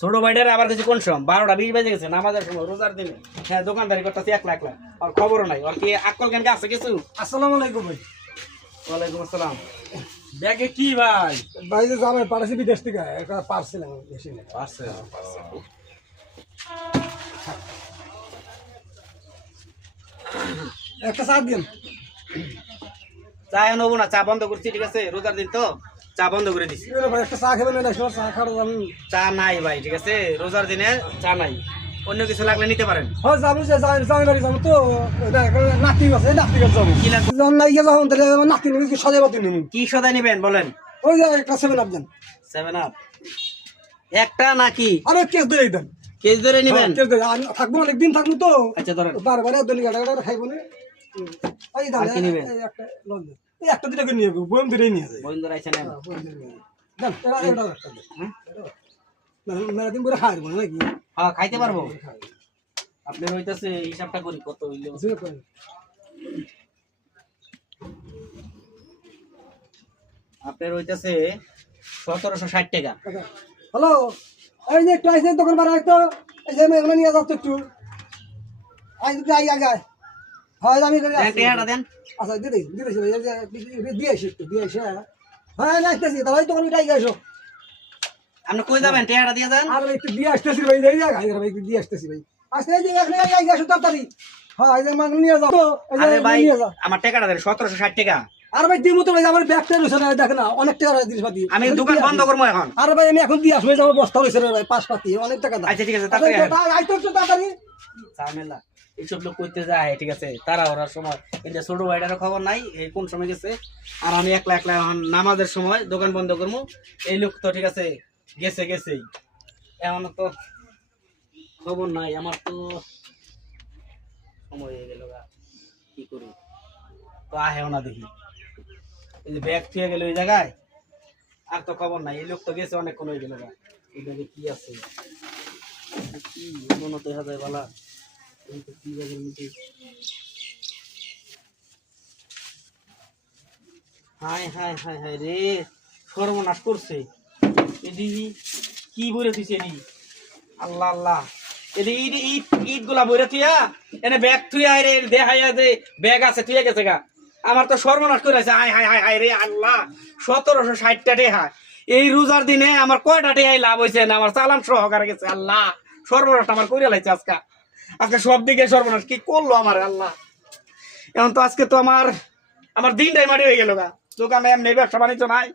ছোট ভাইটার আবার কিছু কোন সময় 12টা 20 বেজে গেছে নামাজের সময় রোজার দিনে। হ্যাঁ দোকানদারি করতেছি একলা একলা, আর খবরও নাই। আর কি আকল জ্ঞান আছে কিছু? আসসালামু আলাইকুম ভাই। ওয়ালাইকুম আসসালাম। ব্যাগে কি ভাই? ভাই যে যাবে পাঠাচ্ছি বিদেশ থেকে একটা পার্সেল বেশি না। একটা চা দিন। চা নেবো না, চা বন্ধ করছি ঠিক আছে, রোজার দিন তো চা বন্ধ করে দিছি। ভাই একটা চা খাবেন না? চা খাওয়ার আমি চা নাই ভাই ঠিক আছে, রোজার দিনে চা নাই, অন্য কিছু লাগলে নিতে পারেন। হ্যাঁ যাবো, যে যাই বাড়ি যাবো তো নাতি আছে, নাতি কাছে যাবো। কি লাগবে? যখন নাই গিয়ে যখন তাহলে আমার নাতি নিবি সজাই বাতি নিবি। কি সদাই নেবেন বলেন? ওই যে একটা 7 আপ দেন। 7 আপ একটা নাকি আরে কেস দিয়ে দেন। কেজি ধরে নেবেন? কেস দিয়ে থাকবো, অনেকদিন থাকবো তো। আচ্ছা ধরেন। বারবার দলি গাড়া গাড়া খাইবো না। এই দাম আর কি নিবেন? একটা লন দেন। এই একটা দুটো করে নিয়ে যাবো, বইম ধরে নিয়ে যাবে। বন্ধুরা আইছেন না? দেন এটা একটা দেন। মেলা দিন পরে খাইবো নাকি? হ্যাঁ খাইতে পারবো। আপনার হইতাছে হিসাবটা করি কত হইলো। আপনার হইতাছে 1760 টাকা। হ্যালো, এই যে একটু আইসেন দোকান বাড়া একটু, এই যে এগুলো নিয়ে যাচ্ছ একটু। আগে হয় আমি দেন টাকাটা দেন। আচ্ছা দিদি দিয়ে আসি একটু, দিয়ে আসি। হ্যাঁ না আসতেছি, তাহলে তো আমি টাইগে আসো। আপনি কই যাবেন? টাকাটা দিয়ে দেন। আর একটু দিয়ে আসতেছি ভাই, এই জায়গায় ভাই একটু দিয়ে আসতেছি ভাই। আসতে এই যে এখানে আগে আসো তাড়াতাড়ি। হ্যাঁ এই যে মাল নিয়ে যাও তো, এই যে আরে ভাই নিয়ে যাও। আমার টাকাটা দেন, 1760 টাকা। আর ভাই দিমু তো ভাই, আমার ব্যাগটা রয়েছে না, দেখে না অনেক টাকা জিনিসপাতি। আমি দোকান বন্ধ করবো এখন। আরে ভাই আমি এখন দিয়ে আসবো, যাবো বস্তা রয়েছে ভাই, 5 পাতি অনেক টাকা দাম। আচ্ছা ঠিক আছে, তাড়াতাড়ি আসেন। আইতো একটু তাড়াতাড়ি। ঝামেলা এইসব লোক করতে যায় ঠিক আছে, তারা ওরার সময় এটা ছোট ভাইটারও খবর নাই এই কোন সময় গেছে, আর আমি একলা একলা এখন নামাজের সময় দোকান বন্ধ করবো। এই লোক তো ঠিক আছে গেছেই, এমন তো খবর নাই। আমার তো সময় হয়ে গেল, কি করি তো আহেও না দেখি। এই যে ব্যাগ থুয়ে গেল ওই জায়গায়, আর তো খবর নাই। এই লোক তো গেছে অনেকক্ষণ হয়ে গেল। এই ব্যাগে কি আছে, কি মনে তো দেখা যায় বলা। হায় হায় হায় হায় রে, সর্বনাশ করছে। এদিকে কি বলে দিছে এদি, আল্লাহ আল্লাহ। এদিকে ইট গুলা বইরে থুয়া এনে ব্যাগ থুয়া রে, দেখাইয়া যে ব্যাগ আছে থুয়ে গেছে গা। আমার তো সর্বনাশ করে আছে। হায় হায় হায় হায় রে আল্লাহ, 1760 টাকা। এই রোজার দিনে আমার কয়টা টাকাই লাভ হয়েছে না, আমার চালান সহকারে গেছে। আল্লাহ সর্বনাশ আমার করে লাইছে আজকে। আজকে সব দিকে সর্বনাশ, কি করলো আমার আল্লাহ। এখন তো আজকে তো আমার দিনটাই মাটি হয়ে গেল গা। দোকানে এমনি ব্যবসা বাণিজ্য নাই।